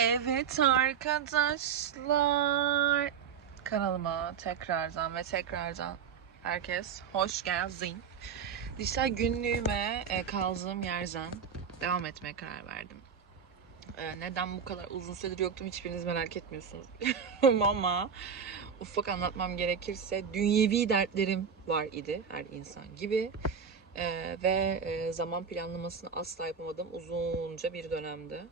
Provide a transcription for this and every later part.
Evet arkadaşlar. Kanalıma tekrardan ve tekrardan herkes hoş geldin. Dijital günlüğüme e, kaldığım yerden devam etmeye karar verdim. E, neden bu kadar uzun süredir yoktum hiçbiriniz merak etmiyorsunuz ama ufak anlatmam gerekirse dünyevi dertlerim var idi her insan gibi. E, ve e, zaman planlamasını asla yapamadığım uzunca bir dönemdi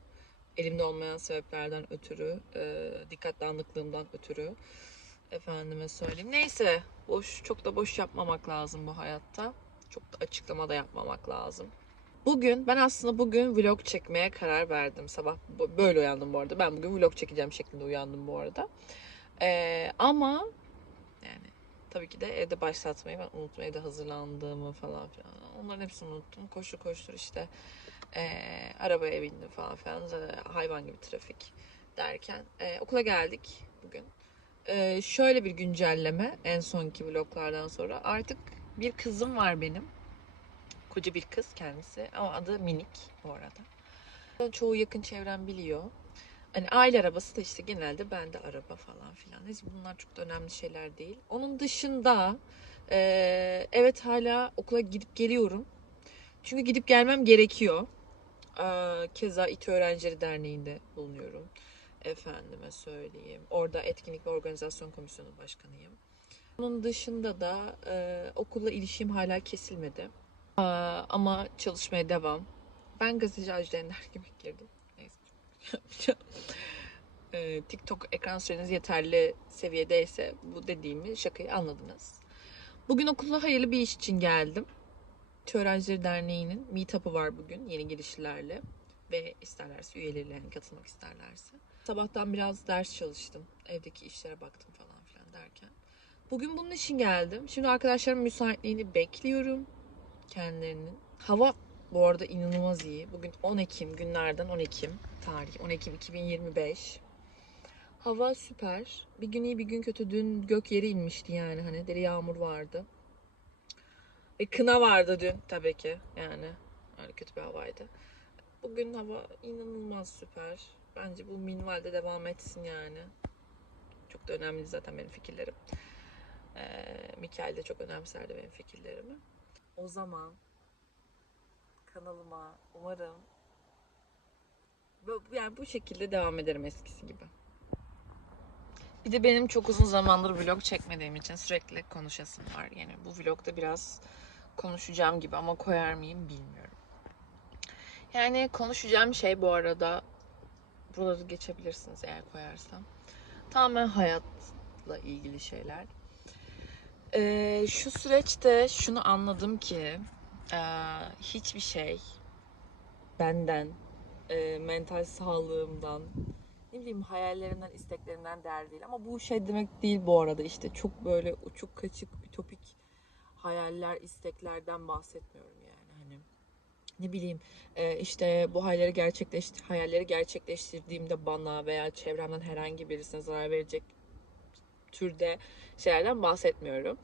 elimde olmayan sebeplerden ötürü, e, dikkat dağınıklığımdan ötürü efendime söyleyeyim. Neyse, boş çok da boş yapmamak lazım bu hayatta. Çok da açıklama da yapmamak lazım. Bugün ben aslında bugün vlog çekmeye karar verdim. Sabah böyle uyandım bu arada. Ben bugün vlog çekeceğim şeklinde uyandım bu arada. E, ama tabii ki de evde başlatmayı ben unuttum. Evde hazırlandığımı falan filan. Onların hepsini unuttum. Koşu koştur işte ee, arabaya bindim falan filan. Zaten hayvan gibi trafik derken. ee, okula geldik bugün. Ee, şöyle bir güncelleme en sonki vloglardan sonra. Artık bir kızım var benim. Koca bir kız kendisi ama adı Minik bu arada. Çoğu yakın çevrem biliyor. Hani aile arabası da işte genelde bende araba falan filan. Neyse bunlar çok da önemli şeyler değil. Onun dışında ee, evet hala okula gidip geliyorum. Çünkü gidip gelmem gerekiyor. Ee, Keza İTÜ Öğrencileri Derneği'nde bulunuyorum. Efendime söyleyeyim. Orada etkinlik ve organizasyon komisyonu başkanıyım. Onun dışında da e, okulla ilişkim hala kesilmedi. Aa, ama çalışmaya devam. Ben gazeteci Ajda Ender gibi girdim. Ee, TikTok ekran süreniz yeterli seviyedeyse bu dediğimi şakayı anladınız. Bugün okula hayırlı bir iş için geldim. Öğrencileri Derneği'nin meetup'ı var bugün yeni girişlilerle ve isterlerse üyeleriyle yani katılmak isterlerse. Sabahtan biraz ders çalıştım. Evdeki işlere baktım falan filan derken. Bugün bunun için geldim. Şimdi arkadaşlarımın müsaitliğini bekliyorum kendilerinin. Hava bu arada inanılmaz iyi. Bugün 10 Ekim günlerden 10 Ekim tarih 10 Ekim 2025. Hava süper. Bir gün iyi bir gün kötü. Dün gök yeri inmişti yani hani deri yağmur vardı. Ve kına vardı dün tabii ki. Yani öyle kötü bir havaydı. Bugün hava inanılmaz süper. Bence bu minvalde devam etsin yani. Çok da önemli zaten benim fikirlerim. Ee, Mikael de çok önemserdi benim fikirlerimi. O zaman kanalıma umarım yani bu şekilde devam ederim eskisi gibi. Bir de benim çok uzun zamandır vlog çekmediğim için sürekli konuşasım var. Yani bu vlogda biraz konuşacağım gibi ama koyar mıyım bilmiyorum. Yani konuşacağım şey bu arada buraları geçebilirsiniz eğer koyarsam. Tamamen hayatla ilgili şeyler. Ee, şu süreçte şunu anladım ki e, hiçbir şey benden, e, mental sağlığımdan, ne bileyim hayallerimden, isteklerimden değerli değil. Ama bu şey demek değil bu arada işte çok böyle uçuk kaçık, ütopik hayaller, isteklerden bahsetmiyorum yani hani ne bileyim e, işte bu hayalleri gerçekleştir hayalleri gerçekleştirdiğimde bana veya çevremden herhangi birisine zarar verecek türde şeylerden bahsetmiyorum.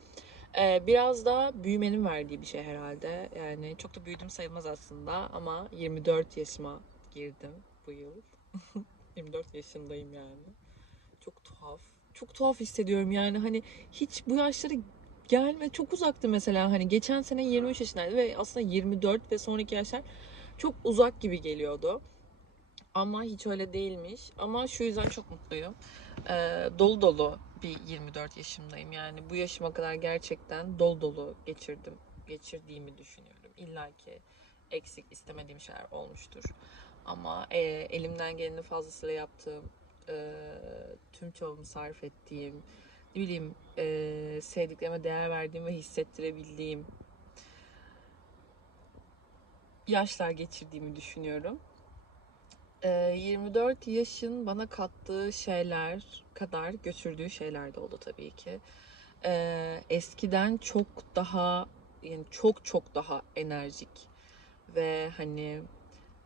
E, biraz da büyümenin verdiği bir şey herhalde. Yani çok da büyüdüm sayılmaz aslında ama 24 yaşıma girdim bu yıl. 24 yaşındayım yani. Çok tuhaf. Çok tuhaf hissediyorum yani hani hiç bu yaşları gelme çok uzaktı mesela hani geçen sene 23 yaşındaydı ve aslında 24 ve sonraki yaşlar çok uzak gibi geliyordu. Ama hiç öyle değilmiş. Ama şu yüzden çok mutluyum. Ee, dolu dolu bir 24 yaşımdayım. Yani bu yaşıma kadar gerçekten dolu dolu geçirdim. Geçirdiğimi düşünüyorum. İlla ki eksik istemediğim şeyler olmuştur. Ama e, elimden geleni fazlasıyla yaptığım, e, tüm çabamı sarf ettiğim, ne bileyim e, sevdiklerime değer verdiğim ve hissettirebildiğim yaşlar geçirdiğimi düşünüyorum. E, 24 yaşın bana kattığı şeyler kadar götürdüğü şeyler de oldu tabii ki. E, eskiden çok daha yani çok çok daha enerjik ve hani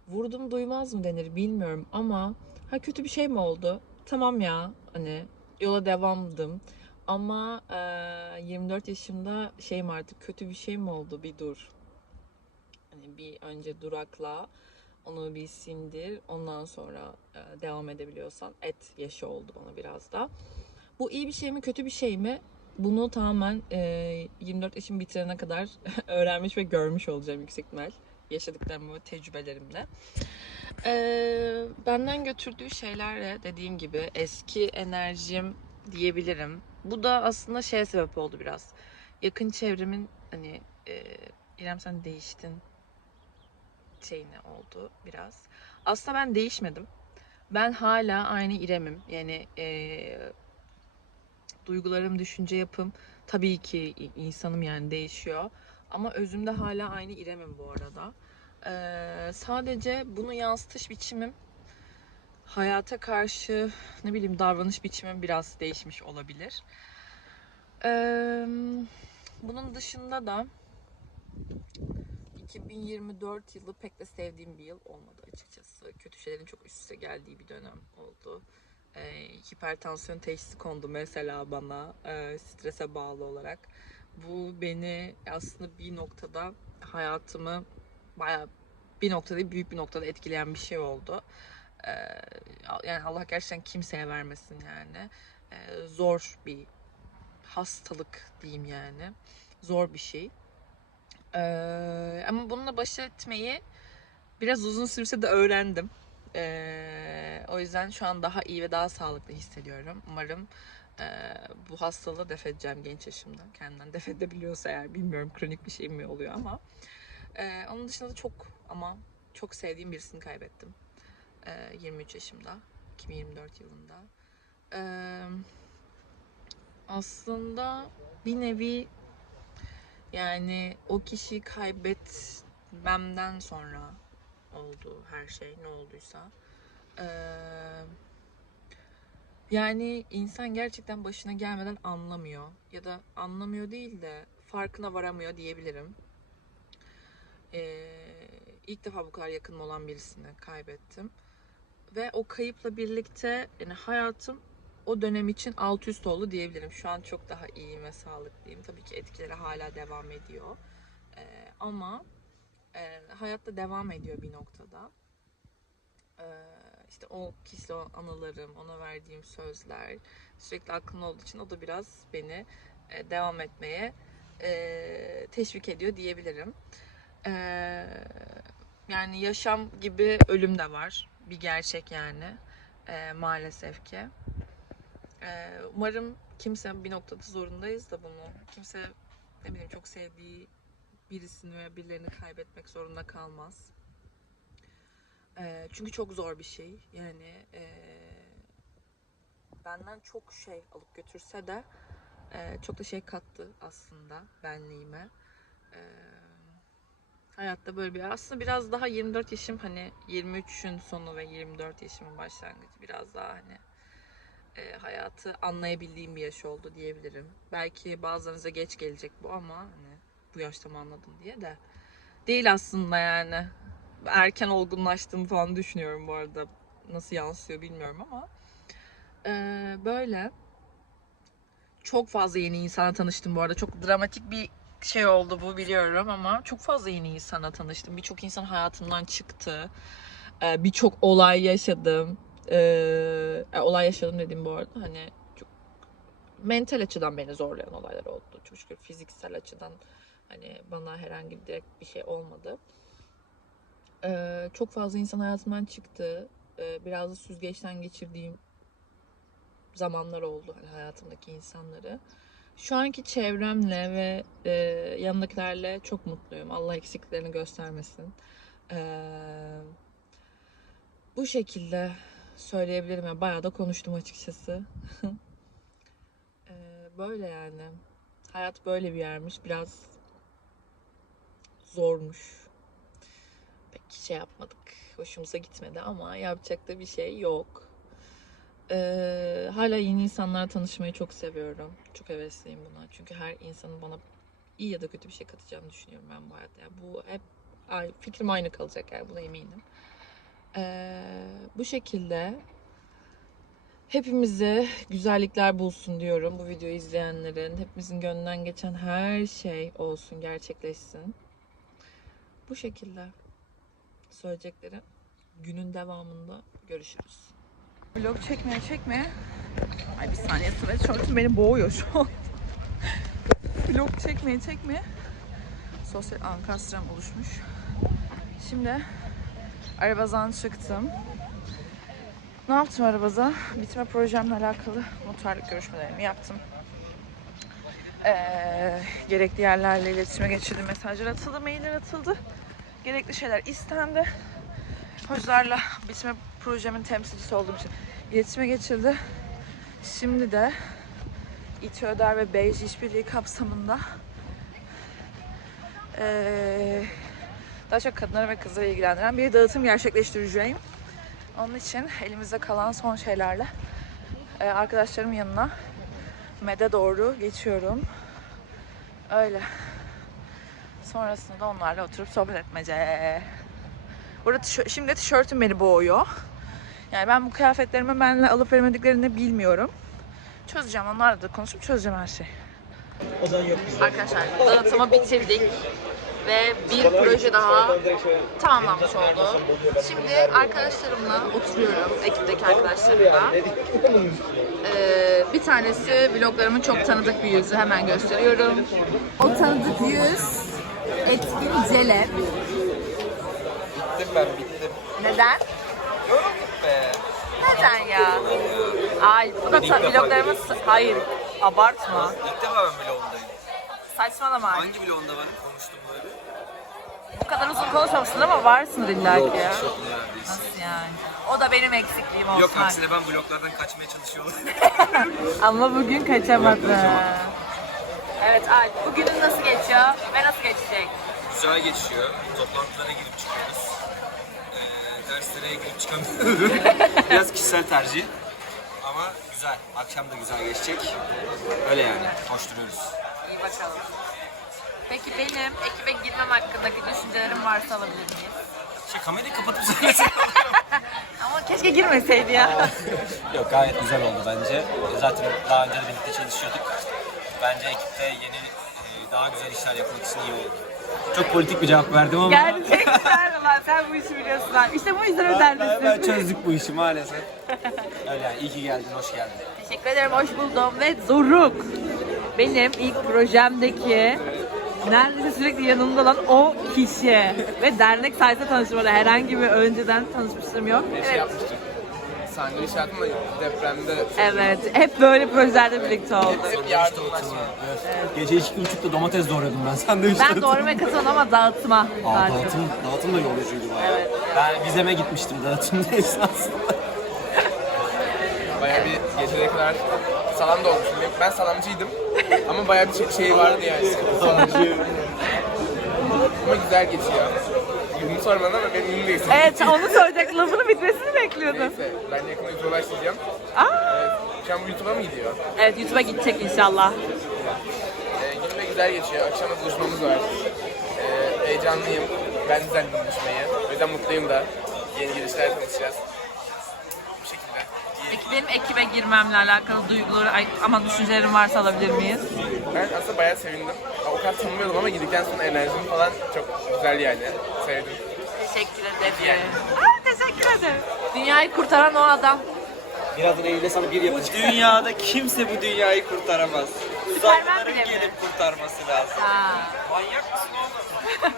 vurdum duymaz mı denir bilmiyorum ama ha kötü bir şey mi oldu? Tamam ya hani yola devamdım. Ama e, 24 yaşımda şeyim artık kötü bir şey mi oldu bir dur. Hani bir önce durakla Onu bir sindir. Ondan sonra e, devam edebiliyorsan et yaşı oldu bana biraz da. Bu iyi bir şey mi kötü bir şey mi? Bunu tamamen e, 24 yaşım bitirene kadar öğrenmiş ve görmüş olacağım yüksek ihtimal. Yaşadıklarım ve tecrübelerimle. E, benden götürdüğü şeylerle dediğim gibi eski enerjim diyebilirim. Bu da aslında şeye sebep oldu biraz. Yakın çevremin hani e, İrem sen değiştin şeyine oldu biraz. Aslında ben değişmedim. Ben hala aynı İrem'im. Yani e, duygularım, düşünce yapım tabii ki insanım yani değişiyor. Ama özümde hala aynı İrem'im bu arada. E, sadece bunu yansıtış biçimim hayata karşı ne bileyim davranış biçimim biraz değişmiş olabilir. E, bunun dışında da 2024 yılı pek de sevdiğim bir yıl olmadı açıkçası. Kötü şeylerin çok üst üste geldiği bir dönem oldu. Ee, hipertansiyon teşhisi kondu mesela bana e, strese bağlı olarak. Bu beni aslında bir noktada hayatımı bayağı bir noktada büyük bir noktada etkileyen bir şey oldu. Ee, yani Allah gerçekten kimseye vermesin yani. Ee, zor bir hastalık diyeyim yani. Zor bir şey. Ee, ama bununla baş etmeyi biraz uzun sürse de öğrendim. Ee, o yüzden şu an daha iyi ve daha sağlıklı hissediyorum. Umarım e, bu hastalığı def edeceğim genç yaşımda. Kendimden def edebiliyorsa eğer bilmiyorum kronik bir şey mi oluyor ama. Ee, onun dışında da çok ama çok sevdiğim birisini kaybettim. Ee, 23 yaşımda. 2024 yılında. Ee, aslında bir nevi yani o kişiyi kaybetmemden sonra oldu her şey ne olduysa. Ee, yani insan gerçekten başına gelmeden anlamıyor ya da anlamıyor değil de farkına varamıyor diyebilirim. Ee, ilk defa bu kadar yakınım olan birisini kaybettim. Ve o kayıpla birlikte yani hayatım o dönem için alt üst oldu diyebilirim. Şu an çok daha iyiyim ve sağlıklıyım. Tabii ki etkileri hala devam ediyor. Ee, ama e, hayatta devam ediyor bir noktada. Ee, işte o kişi o anılarım, ona verdiğim sözler sürekli aklımda olduğu için o da biraz beni e, devam etmeye e, teşvik ediyor diyebilirim. Ee, yani yaşam gibi ölüm de var. Bir gerçek yani. E, maalesef ki. Ee, umarım kimse bir noktada zorundayız da bunu. Kimse ne bileyim çok sevdiği birisini veya birilerini kaybetmek zorunda kalmaz. Ee, çünkü çok zor bir şey. Yani e, benden çok şey alıp götürse de e, çok da şey kattı aslında benliğime. E, hayatta böyle bir aslında biraz daha 24 yaşım hani 23'ün sonu ve 24 yaşımın başlangıcı biraz daha hani e, hayatı anlayabildiğim bir yaş oldu diyebilirim. Belki bazılarınıza geç gelecek bu ama hani bu yaşta mı anladım diye de değil aslında yani. Erken olgunlaştığımı falan düşünüyorum bu arada. Nasıl yansıyor bilmiyorum ama e, böyle çok fazla yeni insana tanıştım bu arada. Çok dramatik bir şey oldu bu biliyorum ama çok fazla yeni insana tanıştım. Birçok insan hayatımdan çıktı. E, Birçok olay yaşadım. Ee, olay yaşadım dediğim bu arada hani çok mental açıdan beni zorlayan olaylar oldu. Çok şükür fiziksel açıdan hani bana herhangi bir direkt bir şey olmadı. Ee, çok fazla insan hayatımdan çıktı. Ee, biraz da süzgeçten geçirdiğim zamanlar oldu hani hayatımdaki insanları. Şu anki çevremle ve e, yanımdakilerle çok mutluyum. Allah eksikliklerini göstermesin. Ee, bu şekilde söyleyebilirim. Yani bayağı da konuştum açıkçası. ee, böyle yani. Hayat böyle bir yermiş. Biraz zormuş. Pek şey yapmadık. Hoşumuza gitmedi ama yapacak da bir şey yok. Ee, hala yeni insanlarla tanışmayı çok seviyorum. Çok hevesliyim buna. Çünkü her insanın bana iyi ya da kötü bir şey katacağını düşünüyorum ben bu hayatta. Yani bu hep fikrim aynı kalacak yani buna eminim. Bu şekilde hepimize güzellikler bulsun diyorum bu videoyu izleyenlerin. Hepimizin gönlünden geçen her şey olsun, gerçekleşsin. Bu şekilde söyleyeceklerim günün devamında görüşürüz. Vlog çekmeye çekmeye. Ay bir saniye sweatshirt'üm beni boğuyor şu an. Vlog çekmeye çekmeye. Sosyal ankastram oluşmuş. Şimdi arabadan çıktım. Ne yaptım arabaza? Bitme projemle alakalı muhtarlık görüşmelerimi yaptım. Ee, gerekli yerlerle iletişime geçildi, mesajlar atıldı, mailler atıldı. Gerekli şeyler istendi. Hocalarla bitme projemin temsilcisi olduğum için iletişime geçildi. Şimdi de İTÜ Öder ve Beyci İşbirliği kapsamında ee, daha çok kadınları ve kızları ilgilendiren bir dağıtım gerçekleştireceğim. Onun için elimizde kalan son şeylerle e, arkadaşlarımın yanına MED'e doğru geçiyorum. Öyle. Sonrasında da onlarla oturup sohbet etmece. Burada tişö- şimdi tişörtüm beni boğuyor. Yani ben bu kıyafetlerimi benimle alıp vermediklerini bilmiyorum. Çözeceğim. Onlarla da konuşup çözeceğim her şeyi. Arkadaşlar dağıtımı bitirdik ve bir proje daha tamamlanmış oldu. Şimdi arkadaşlarımla oturuyorum, ekipteki arkadaşlarımla. Ee, bir tanesi vloglarımın çok tanıdık bir yüzü, hemen gösteriyorum. O tanıdık yüz Etkin Celep. Bittim ben bittim. Neden? Yorulduk be. Neden ya? Ay bu da ta- vloglarımız... Hayır, abartma. İlk defa ben vlogundayım. Saçmalama. Hangi vlogunda varım konuştum böyle? Bu kadar uzun konuşmamışsın ama varsındır illa ki ya. Çok neredeyse. Nasıl yani? O da benim eksikliğim olsun. Yok aksine ben vloglardan kaçmaya çalışıyorum. Ama bugün kaçamadı. Evet Alp, bugünün nasıl geçiyor ve nasıl geçecek? Güzel geçiyor. Toplantılara girip çıkıyoruz. Ee, derslere girip çıkamıyorum. Biraz kişisel tercih. Ama güzel. Akşam da güzel geçecek. Öyle yani. Koşturuyoruz. İyi bakalım. Peki benim ekibe girmem hakkındaki düşüncelerim varsa alabilir miyiz? Şey kamerayı kapatıp söylesin. Ama keşke girmeseydi ya. Yok gayet güzel oldu bence. Zaten daha önce de birlikte çalışıyorduk. Bence ekipte yeni e, daha güzel işler yapmak için iyi oldu. Çok politik bir cevap verdim ama Gerçekten lan sen bu işi biliyorsun lan. İşte bu yüzden ben, ben, ben çözdük bu işi maalesef. Öyle yani iyi ki geldin, hoş geldin. Teşekkür ederim, hoş buldum ve Zoruk. Benim ilk projemdeki neredeyse sürekli yanımda olan o kişi. Ve dernek sayesinde tanıştım. Öyle herhangi bir önceden tanışmışlığım yok. Evet. yapmıştık. Sandviç yaptım da depremde Evet, hep böyle projelerde birlikte olduk. hep yardımlaşma. Gece iki buçukta domates doğruyordum ben sandviç Ben doğruma katıldım ama dağıtma. Aa, daha çok. dağıtım, dağıtım da yorucuydu bayağı. Evet. Ben vizeme gitmiştim dağıtımda esnasında. Bayağı bir geceye kadar salam olmuşum. Ben salamcıydım ama bayağı bir şey, şey vardı yani. Salamcı. ama güzel geçiyor. Bunu sormadın ama benim ünlü değilsin. Evet, onu soracak. Lafının bitmesini bekliyordum. Neyse ben yakında YouTube'a başlayacağım. Aa, Evet, şu an bu YouTube'a mı gidiyor? evet, YouTube'a gidecek inşallah. Ee, günüm de güzel geçiyor. Akşam da buluşmamız var. Ee, heyecanlıyım. Ben düzenli buluşmayı. O yüzden mutluyum da. Yeni girişler tanışacağız. Bu şekilde. İyi. Peki benim ekibe girmemle alakalı duyguları ay, ama düşüncelerim varsa alabilir miyiz? Ben aslında bayağı sevindim. O kadar tanımıyordum ama girdikten sonra enerjim falan çok güzel yani. Sevdim. Teşekkür ederim. Aa, teşekkür ederim. Dünyayı kurtaran o adam. Birazdan Eylül'e sana bir yapacağım. Bu dünyada kimse bu dünyayı kurtaramaz. Uzaylıların bile mi? gelip kurtarması lazım. Ha. Manyak mısın oğlum?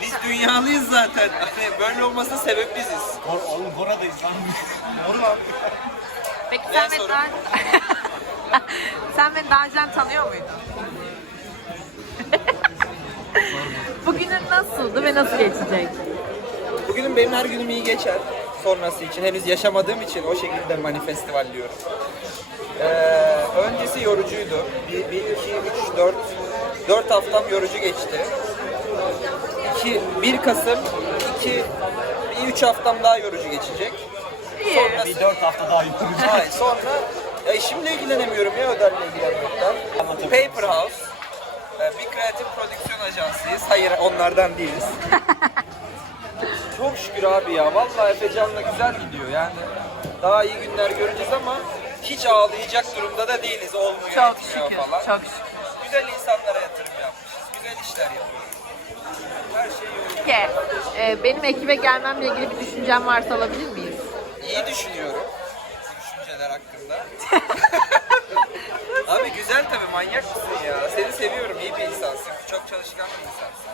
Biz dünyalıyız zaten. Hani böyle olmasına sebep biziz. Kor, oğlum Kora'dayız lan. Doğru lan. Peki sen beni daha... sen beni daha önceden tanıyor muydun? Bugünün nasıldı ve nasıl geçecek? Bugünün benim her günüm iyi geçer. Sonrası için henüz yaşamadığım için o şekilde manifestivalliyorum. Ee, öncesi yorucuydu. 1, 2, 3, 4, 4 haftam yorucu geçti. 2, 1 Kasım, 2, 3 haftam daha yorucu geçecek. İyi. Bir dört hafta daha yürüyeceğiz. Hayır, sonra ya işimle ilgilenemiyorum ya öderle ilgilenmekten. Paper House, e, bir kreatif prodüksiyon ajansıyız. Hayır onlardan değiliz. Çok şükür abi ya. Vallahi Efecan'la güzel gidiyor yani. Daha iyi günler göreceğiz ama hiç ağlayacak durumda da değiliz. Olmuyor Çok şükür, falan. çok şükür. Güzel insanlara yatırım yapmışız. Güzel işler yapıyoruz. Her şey yolunda. Peki e, benim ekibe gelmemle ilgili bir düşüncem varsa alabilir miyiz? İyi düşünüyorum düşünceler hakkında. Abi güzel tabii manyak mısın ya? Seni seviyorum iyi bir insansın. Çok çalışkan bir insansın.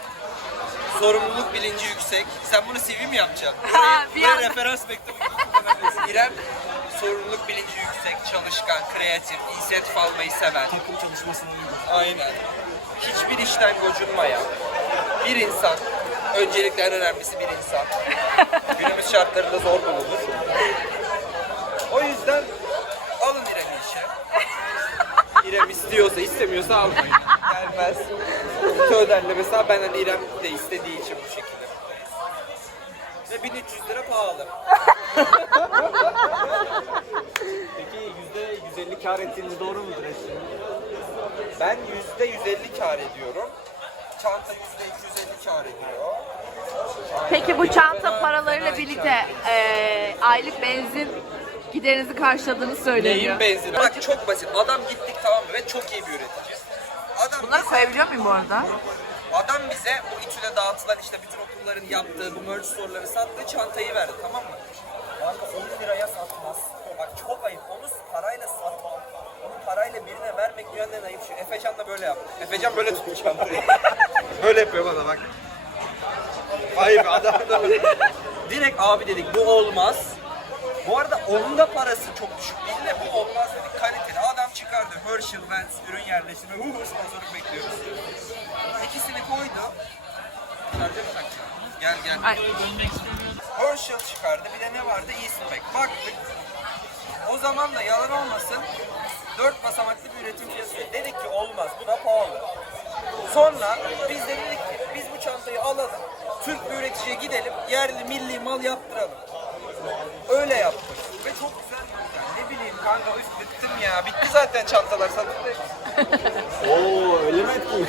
Sorumluluk bilinci yüksek. Sen bunu CV mi yapacaksın? Buraya, Bir referans mektubu gibi kullanabilirsin. İrem sorumluluk bilinci yüksek, çalışkan, kreatif, inisiyatif almayı seven. Takım çalışmasına uygun. Aynen. Hiçbir işten gocunmayan bir insan. Öncelikle en önemlisi bir insan. Günümüz şartlarında zor bulunur. O yüzden alın İrem'i işe. İrem istiyorsa, istemiyorsa almayın. Gelmez. Töderle mesela ben hani İrem de istediği için bu şekilde buradayız. Ve 1300 lira pahalı. Peki %150 kar ettiğiniz doğru mudur Esin? Ben yüzde 150 kar ediyorum. Çanta yüzde 250 kar ediyor. Peki bu çanta paralarıyla birlikte e, aylık benzin giderinizi karşıladığını söyleniyor. Neyin benzini? Bak çok basit. Adam gittik tamam mı ve çok iyi bir üretici. Adam Bunları bize, koyabiliyor muyum bu arada? adam bize bu İTÜ'de dağıtılan işte bütün okulların yaptığı bu merch store'ları sattığı çantayı verdi tamam mı? Kanka 10 liraya satmaz. Bak çok ayıp. Onu parayla satma. Onu parayla birine vermek dünyanın en ayıp şey. Efecan da böyle yaptı. Efecan böyle tuttu çantayı. böyle yapıyor bana bak. Ayıp adam da. Direkt abi dedik bu olmaz. Bu arada onun da parası çok düşük değil de bu olmaz dedik kaliteli. Adam çıkardı Herschel Vance ürün yerleştirme. Uhu sponsorluk bekliyoruz. İkisini koydu. Gel gel. Ay. Herschel çıkardı. Bir de ne vardı? Eastpak. Baktık. O zaman da yalan olmasın. Dört basamaklı bir üretim fiyatı. Dedik ki olmaz. Bu da pahalı. Sonra biz de dedik ki biz bu çantayı alalım. Türk bir üreticiye gidelim. Yerli milli mal yaptıralım. Öyle yaptık. Ve çok güzel yani. Ne bileyim kanka üf bittim ya. Bitti zaten çantalar satıldı. Oo öyle mi etkin?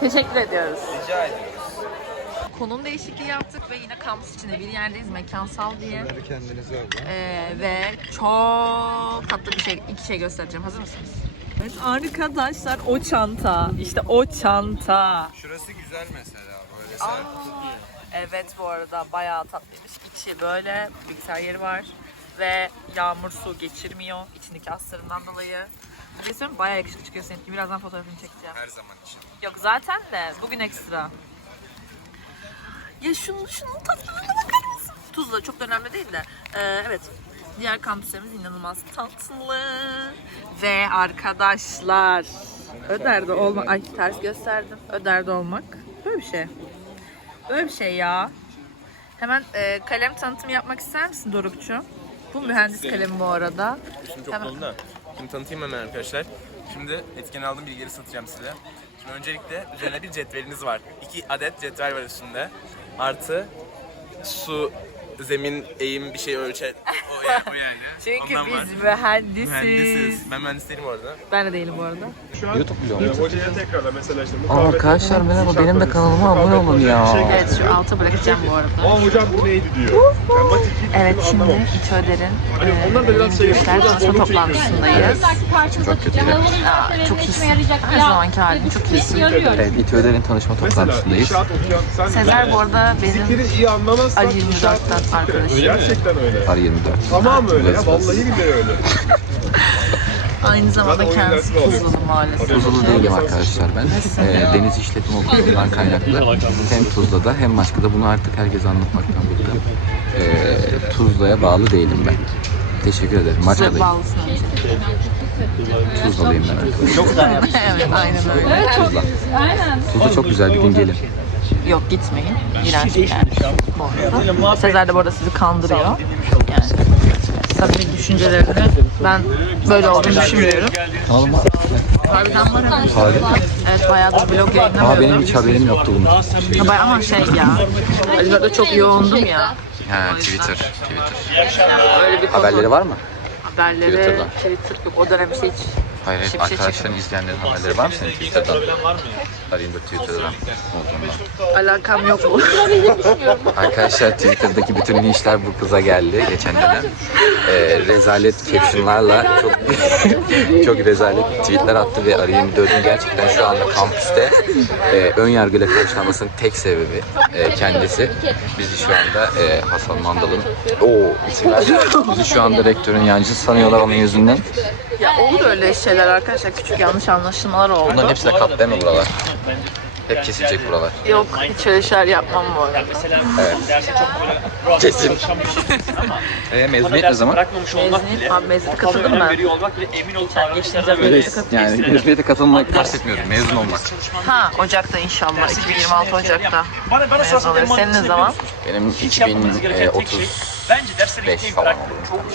Teşekkür ediyoruz. Rica ediyoruz. Konum değişikliği yaptık ve yine kampüs içinde bir yerdeyiz mekansal diye. kendinize abla. Ee, ve çok tatlı bir şey, iki şey göstereceğim. Hazır mısınız? Evet, arkadaşlar o çanta, işte o çanta. Şurası güzel mesela böyle Aa, evet bu arada bayağı tatlıymış. İçi böyle bilgisayar yeri var ve yağmur su geçirmiyor içindeki astarından dolayı. Bir şey? Bayağı yakışıklı çıkıyor senin. Birazdan fotoğrafını çekeceğim. Her zaman için. Yok zaten de bugün ekstra. Ya şunun şunun tatlılığına bakar mısın? Tuzla çok da önemli değil de. Ee, evet. Diğer kampüslerimiz inanılmaz tatlı. Ve arkadaşlar. Öder'de olmak. Ay ters gösterdim. Öder'de olmak. Böyle bir şey. Böyle bir şey ya. Hemen e, kalem tanıtımı yapmak ister misin Dorukçu? Bu mühendis kalemi bu arada. Şimdi çok Hemen. oldu da. Şimdi tanıtayım hemen arkadaşlar. Şimdi etken aldığım bilgileri satacağım size. Şimdi öncelikle üzerine bir cetveliniz var. İki adet cetvel var üstünde. Artı su, zemin, eğim bir şey ölçer. O yani. O yani. Çünkü Ondan var. biz mühendisiz. Mühendisiz. Ben mühendis değilim orada. Ben de değilim bu arada. YouTube vlogu. Hocaya tekrarla mesela işte Aa, arkadaşlar merhaba, benim de kanalıma abone olun ya. Evet şu alta bırakacağım bu arada. Aa hocam bu neydi diyor. Evet şimdi anlamamış. İTÖDER'in Hani onlar da biraz şey toplantısındayız. Çok kötü. Aa, çok iyisin. Her zamanki halin çok iyisin. Evet, İTÜ'lerin tanışma toplantısındayız. Sezer bu arada benim inşaat 24'ten fikri. Arkadaşım. Gerçekten öyle. Var 24. Tamam öyle ya vallahi billahi öyle. aynı zamanda kendisi. Tuzlalı maalesef. Tuzlalı değilim arkadaşlar ben. Ee, deniz işletme okulundan kaynaklı. Hem Tuzla'da hem Maçka'da bunu artık herkese anlatmaktan bıktım. Ee, Tuzla'ya bağlı değilim ben. Teşekkür ederim. Maçka'dayım. bağlısın önce. Tuzla'lıyım ben arkadaşlar. evet aynen öyle. Tuzla. Tuzla çok güzel bir gün gelin. Yok gitmeyin. İğrenç bir yer. Bu arada. Sezer de bu arada sizi kandırıyor. Yani samimi düşüncelerini ben böyle olduğunu düşünmüyorum. Kanalıma Harbiden var ama. Harika. Evet bayağıdır vlog Aa benim yayınlamıyordum. hiç haberim yoktu bunun. Ya ben ama şey ya. Ali'de çok yoğundum ya. Ha Twitter. Twitter. Yani öyle bir konu. Haberleri var mı? Haberleri Twitter'dan. Twitter yok. O dönem işte hiç Hayır, hayır arkadaşların izleyenlerin haberleri var mı senin Twitter'dan? arayayım da Twitter'dan olduğunu. Alakam yok bu. Arkadaşlar Twitter'daki bütün linçler bu kıza geldi geçen dönem. Ee, rezalet captionlarla çok çok rezalet tweetler attı ve arayayım dördün gerçekten şu anda kampüste e, ön yargıyla karşılamasının tek sebebi e, kendisi. Bizi şu anda e, Hasan Mandal'ın o isim verdi. Bizi şu anda rektörün yancısı sanıyorlar onun yüzünden. Ya oldu öyle şeyler arkadaşlar. Küçük yanlış anlaşılmalar oldu. Bunların hepsi de kap değil mi buralar? Hep kesilecek buralar. Yok hiç öyle şeyler yapmam bu arada. Evet. Kesin. Eee mezuniyet ne zaman? Mezuniyet, abi mezuniyete katıldım ben. Öyle yani mezuniyete katılmak kastetmiyorum. Mezun olmak. Ha Ocak'ta inşallah. 2026 Ocak'ta mezun oluyor. Senin ne zaman? Benim 2030 Bence derslere Beş gitmeyi falan bırak. oluyor. Çok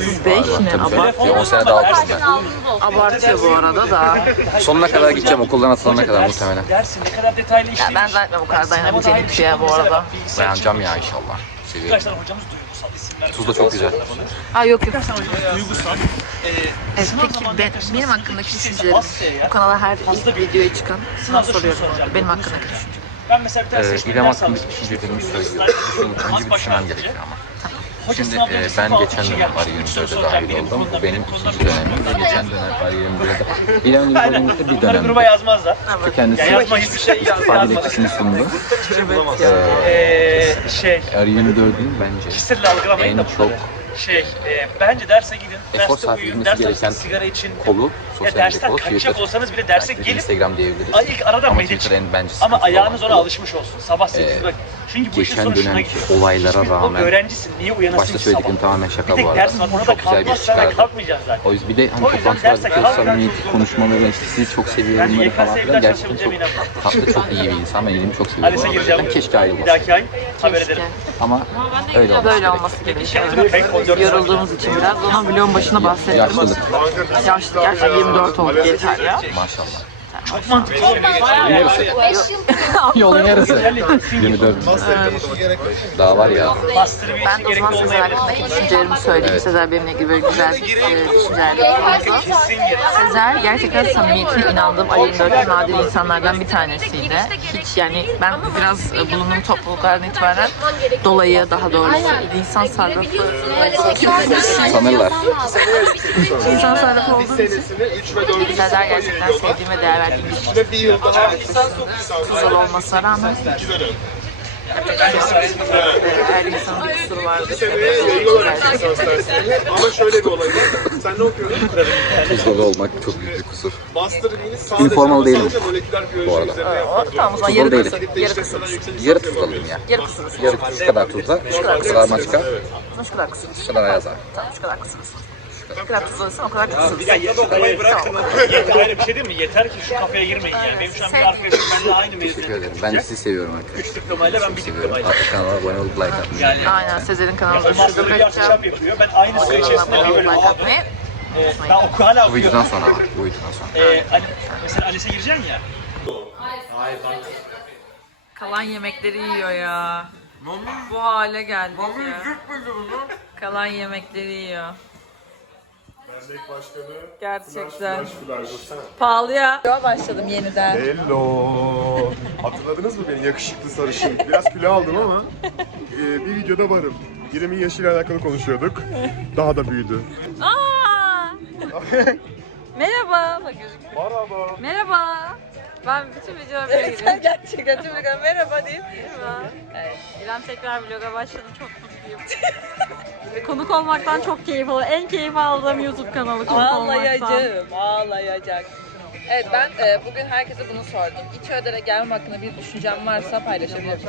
gidin. Beş ne? Abartıyor. 10 sene daha ders- okursun. Abartıyor bu arada da. Sonuna kadar gideceğim okuldan atılana kadar muhtemelen. Dersi ne kadar detaylı işlemiş. ben zannetmiyorum bu kadar Dersin dayanabileceğim havada hiçbir şeye ayrı bu arada. Mesela bak, Dayanacağım ya inşallah. Birkaç Seviyorum. tane hocamız duygusal isimler. Tuz da çok güzel. Ha yok yok. Birkaç tane. Ee, Evet, peki ben, benim hakkındaki düşüncelerim. Bu kanala her ilk videoya çıkan sana soruyorum. Benim hakkındaki düşüncelerim. Ben mesela bir tane Ee, İrem hakkındaki düşüncelerimi söylüyorum. Önce bir düşünmem başlangıcı. gerekiyor ama. Şimdi e, ben geçen bir şey dönem yaptı. Ari Üç soru 24'e soracak, dahil oldum. Bu benim ikinci dönemim. Ve geçen dönem Ari 24'de İrem Aynen. 24'de bir Bunları gruba yazmazlar. Kendisi Ya yazma hiçbir şey istifa dilekçesini sundu. Ee, şey, Ari 24'ün bence kişisel algılamayın en da çok şey, e, bence derse gidin, derste uyuyun, edilmesi ders gereken sigara için. kolu, Ya sosyal dersten medya kolu, kaçacak Twitter. olsanız bile derse Belki gelin. Instagram diyebiliriz. Ay ilk arada Ama medya Twitter en bence Ama sıkıntılı ayağınız ona kolu. alışmış olsun. Sabah 8'de bak. Çünkü geçen gidiyor. olaylara rağmen- O öğrencisin. Niye uyanasın Başta söylediğim tamamen Bir şaka bu arada. ders var. Ona da Çok güzel bir çıkardı. O yüzden bir de hani kalk, samimiyeti, konuşmaları, işte sizi çok seviyorum bunları falan filan gerçekten çok tatlı, çok iyi bir insan. Ben Elif'i çok seviyorum. keşke Bir ayrılmasın. dahaki ay haber ederim. Ama öyle olması Böyle gerekiyor. olması gerekiyor. Pek 14 Yorulduğumuz için biraz. Ona vlogun başına bahsettim. Yaşlılık. Yaşlı, gerçekten 24 oldu yeter ya. Maşallah. Çok mantıklı oğlum. Yolun yarısı. 24. Daha var ya. Ben de o zaman Sezer düşüncelerimi söyleyeyim. Evet. Sezer benimle ilgili böyle güzel e, düşünceler bulundu. Sezer gerçekten samimiyetine inandığım Ali 24 nadir insanlardan bir tanesiydi. Hiç yani ben biraz e, bulunduğum topluluklardan itibaren dolayı daha doğrusu insan sarrafı Sanırlar. insan sarrafı olduğum için Senesini 3 ve 4. Sezer gerçekten sevdiğim ve değer. Ve bir yıl daha Tuzlu olmasına rağmen her insanın bir kusuru vardır. seneye yayıyorlar lisans. Ama şöyle bir olay var. Sen ne okuyordun? Tuzlalı olmak çok büyük bir kusur. Master B'ni sadece Informal değilim. sadece moleküler biyoloji Bu arada. üzerine tamam o zaman yarı değilim. kusur. Yarı kusur. Yarı tuzlalıyım ya. Yarı kusuruz. Yarı şu kadar tuzla, şu kadar maçka, Şu kadar kusuruz. şu kadar ayaz var. Tamam şu kadar kusuruz. Ne kadar tuzluysan o kadar kusuruz. Ya yeter okumayı bırakın. Yeter, hayır bir şey değil mi? Yeter ki şu kafaya girmeyin yani. Benim şu an bir arkadaşım benimle aynı Teşekkür mezuniyet. ederim. Ben de sizi seviyorum arkadaşlar. Üç diplomayla ben bir Seviyorum. diplomayla. Artık kanala abone olup like atmayı. Yani Aynen Sezer'in da şurada master'ı bir bırakacağım. Ben aynı süre içerisinde bir bölüm Like aldım. Ee, ben oku hala Bu videodan okuyorum. sonra ama. Bu videodan sonra. Ee, Ali, mesela Alice'e gireceksin ya. Kalan yemekleri yiyor ya. Bu hale geldik ya. Kalan yemekleri yiyor. Gerçekten. Pahalıya. Başladım yeniden. Hello. Hatırladınız mı beni yakışıklı sarışın? Biraz kilo aldım ama e, bir videoda varım. İrem'in yaşıyla alakalı konuşuyorduk. Daha da büyüdü. Aa! Merhaba. Bak gözüküyor. Merhaba. Merhaba. Ben bütün videolara böyle giriyorum. Gerçekten tüm gün merhaba deyip. Merhaba. Evet. İrem tekrar vloga başladı. Çok mutluyum. Konuk olmaktan çok keyif alıyorum. En keyif aldığım YouTube kanalı konuk olmaktan. Ağlayacağım, ağlayacak. Evet ben e, bugün herkese bunu sordum. İç ödere gelmem hakkında bir düşüncem varsa paylaşabilirim.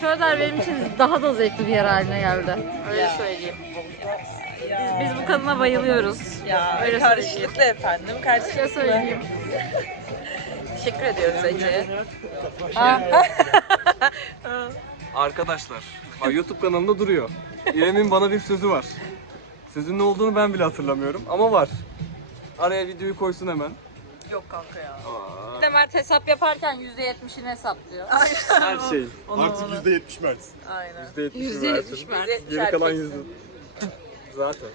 Körder benim için daha da zevkli bir yer haline geldi. Öyle söyleyeyim. Biz, biz bu kadına bayılıyoruz. Ya Öyle karşılıklı efendim, Öyle karşılıklı. söyleyeyim. Teşekkür ediyoruz Ece. Arkadaşlar, bak YouTube kanalımda duruyor. İrem'in bana bir sözü var. Sözün ne olduğunu ben bile hatırlamıyorum ama var. Araya videoyu koysun hemen. Yok kanka ya. Bir de Mert hesap yaparken %70'ini hesaplıyor. Her şey. Artık %70 Mert. Aynen. %70 versin. Geri kalan yüzü. Zaten.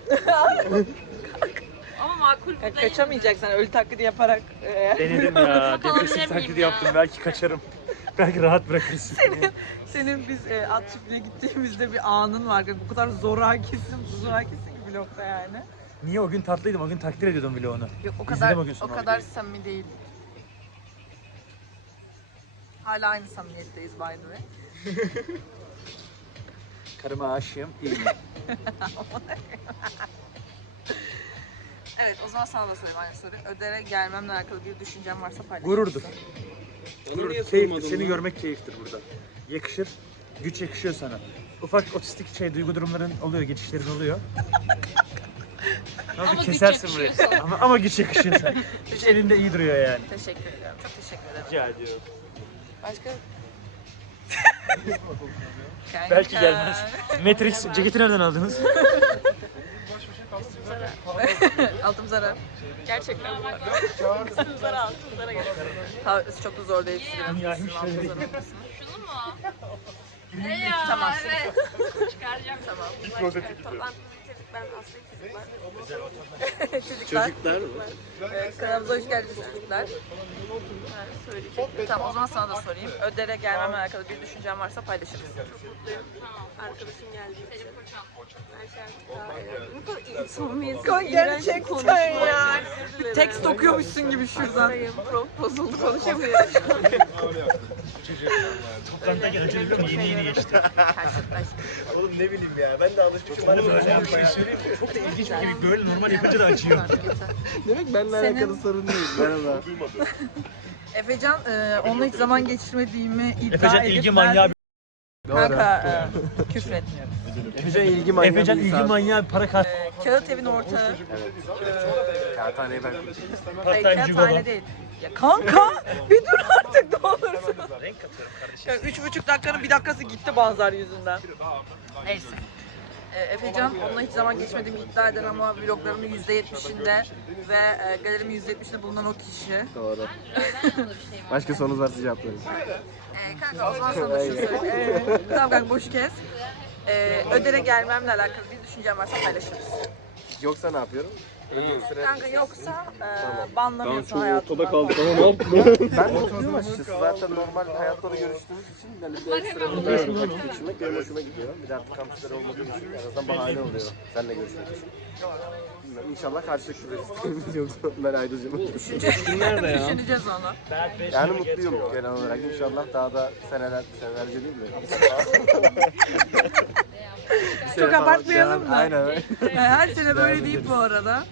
Ama makul değil. kaçamayacaksan ölü taklidi yaparak. e, Denedim ya. Depresif taklidi ya? yaptım. Belki kaçarım. Belki rahat bırakırsın. Senin biz e, at çiftliğine gittiğimizde bir anın var. Bu kadar zorakisin, zorakisin ki vlogda yani. Niye o gün tatlıydım? O gün takdir ediyordum vlogunu. Yok o İzledim kadar o gün o sonra kadar samimi değil. Hala aynı samimiyetteyiz by the way. Karıma aşığım. İyi mi? Evet o zaman sana da sorayım aynı soruyu. Ödere gelmemle alakalı bir düşüncem varsa paylaş. Gururdur. Niye Keyiftir. Seni görmek keyiftir burada. Yakışır. Güç yakışıyor sana. Ufak otistik şey duygu durumların oluyor, geçişlerin oluyor. Ama güç kesersin burayı. Ama, ama güç yakışıyor sana. Hiç elinde iyi duruyor yani. Teşekkür ederim. Çok teşekkür ederim. Rica ediyorum. Başka? Belki gelmez. Matrix ceketi nereden aldınız? Altım zarar. Gerçekten bu. Kızlara al, kızlara gel. Ta- çok da zor değil. Sizin hiç altınız öyle zarar. Şunu mu? Ne ya? Tamam. Evet. Çıkaracağım. Tamam. İlk rozeti gidiyor. Ben aslında Çocuklar. Çocuklar mı? Evet, kanalımıza hoş geldiniz çocuklar. Tamam o zaman sana da sorayım. Ödere gelmemle alakalı bir düşüncen varsa paylaşırız. arkadaşım geldi. Selim Koçan. Her şey artık daha. Ne kadar iğrenç bir gerçekten ya. Dilerim. Tekst okuyormuşsun gibi şuradan. Bozuldu konuşamıyorum. Toplantıda biliyorum yeni yeni geçti. Oğlum ne bileyim ya. Ben de alışmışım. Bana böyle Bir şey söyleyeyim? Çok da ilginç bir gibi böyle normal yapınca da açıyor. Demek benimle Senin- alakalı sorun değil. Merhaba. Efecan, e, onunla hiç zaman geçirmediğimi iddia Efecan edip ilgi ben- manyağı bir... Kanka e, küfür etmiyorum. Efecan ilgi manyağı Efecan bir ilgi insan. manyağı para kar... E, kağıt evin ortağı. Kağıthaneyi ben Hayır Part-time kağıthane Jugalo. değil. Ya kanka bir dur artık ne olursun. Renk katıyorum kardeşim. Ya üç buçuk dakikanın bir dakikası gitti Banzar yüzünden. Neyse. E, Efecan onunla hiç zaman geçmediğimi iddia eden ama vloglarımın %70'inde ve e, galerimin %70'inde bulunan o kişi. Doğru. Başka sorunuz varsa cevaplarım. E, kanka o zaman sana da şunu söyleyeyim. E, tamam kanka boş kes. E, ödere gelmemle alakalı bir düşüncem varsa paylaşırız. Yoksa ne yapıyorum? Kanka yoksa e, banlamıyorsun hayatımdan. kaldık ama ne yaptın? ben mutluyum açıkçası. Zaten normal hayatları görüştüğümüz için yani bir de ekstra bir de vakit geçirmek benim hoşuma gidiyor. Bir de artık kampüsleri olmadığı için en azından bahane oluyor. Seninle görüşmek için. Bilmiyorum, İnşallah karşılıklı veririz. Yoksa ben ayrılacağım. Düşüneceğiz onu. Yani mutluyum genel olarak. İnşallah daha da seneler, senelerce değil mi? Bir Çok abartmayalım da. Aynen öyle. Her sene böyle deyip bu arada.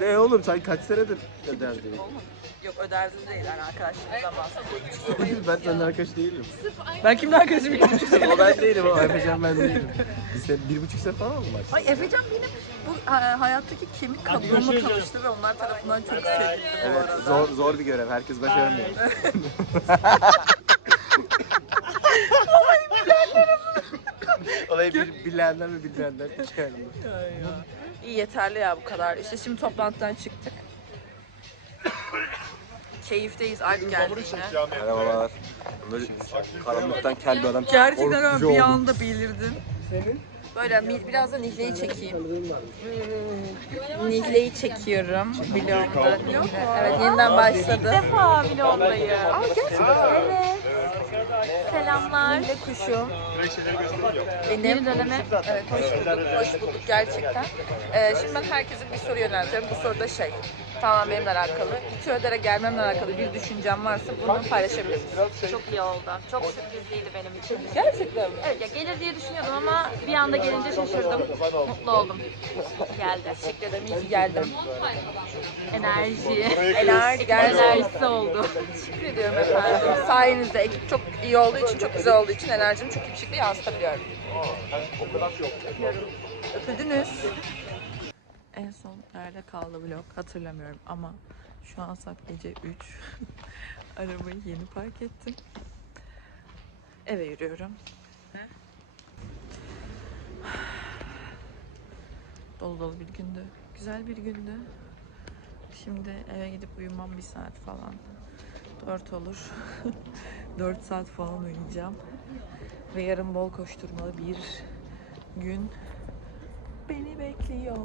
Ne, ne oğlum sen kaç senedir öderdin? Yok öderdin değil yani arkadaşlarımızdan bahsediyorum. ben senin arkadaş değilim. Ben kimle arkadaşım buçuk sene. o ben değilim o Efecan ben değilim. Biz sen bir buçuk sene falan mı var? Ay Efecan benim bu ha- hayattaki kemik kablomla tanıştı ve onlar tarafından çok sevildi bu Evet arada. zor zor bir görev. Herkes başaramıyor. Olayı bir bilenler ve bilmeyenler çıkardım. İyi yeterli ya bu kadar. İşte şimdi toplantıdan çıktık. Keyifteyiz Alp geldi yine. Merhabalar. Böyle karanlıktan kel bir adam. Gerçekten öyle bir anda belirdin. Böyle biraz da Nihle'yi çekeyim. Nihle'yi çekiyorum. Nihle. Evet yeniden başladı. İlk defa vlogdayım. Evet. Selamlar. Nihle kuşum. Benim. Döneme Evet hoş bulduk, hoş bulduk gerçekten. Ee, şimdi ben herkese bir soru yöneltiyorum. Bu soru da şey, tamamen benimle alakalı. İki ödere gelmemle alakalı bir düşüncem varsa bunu paylaşabilirsiniz. çok iyi oldu. Çok sürprizliydi benim için. Gerçekten mi? Evet ya gelir diye düşünüyordum ama bir anda gelince şaşırdım. Mutlu oldum. Geldi. Teşekkür ederim, iyi ki geldim. Enerji. Enerji. Enerjisi oldu. Teşekkür ediyorum efendim. Sayenizde ekip çok iyi olduğu için, çok güzel olduğu için enerjimi çok iyi bir şekilde yansıtabiliyorum. Öpüldünüz. En son nerede kaldı vlog hatırlamıyorum ama şu an saat gece 3. Arabayı yeni park ettim. Eve yürüyorum. Dolu dolu bir gündü. Güzel bir gündü. Şimdi eve gidip uyumam bir saat falan. 4 olur. 4 saat falan uyuyacağım. Ve yarın bol koşturmalı bir gün beni bekliyor.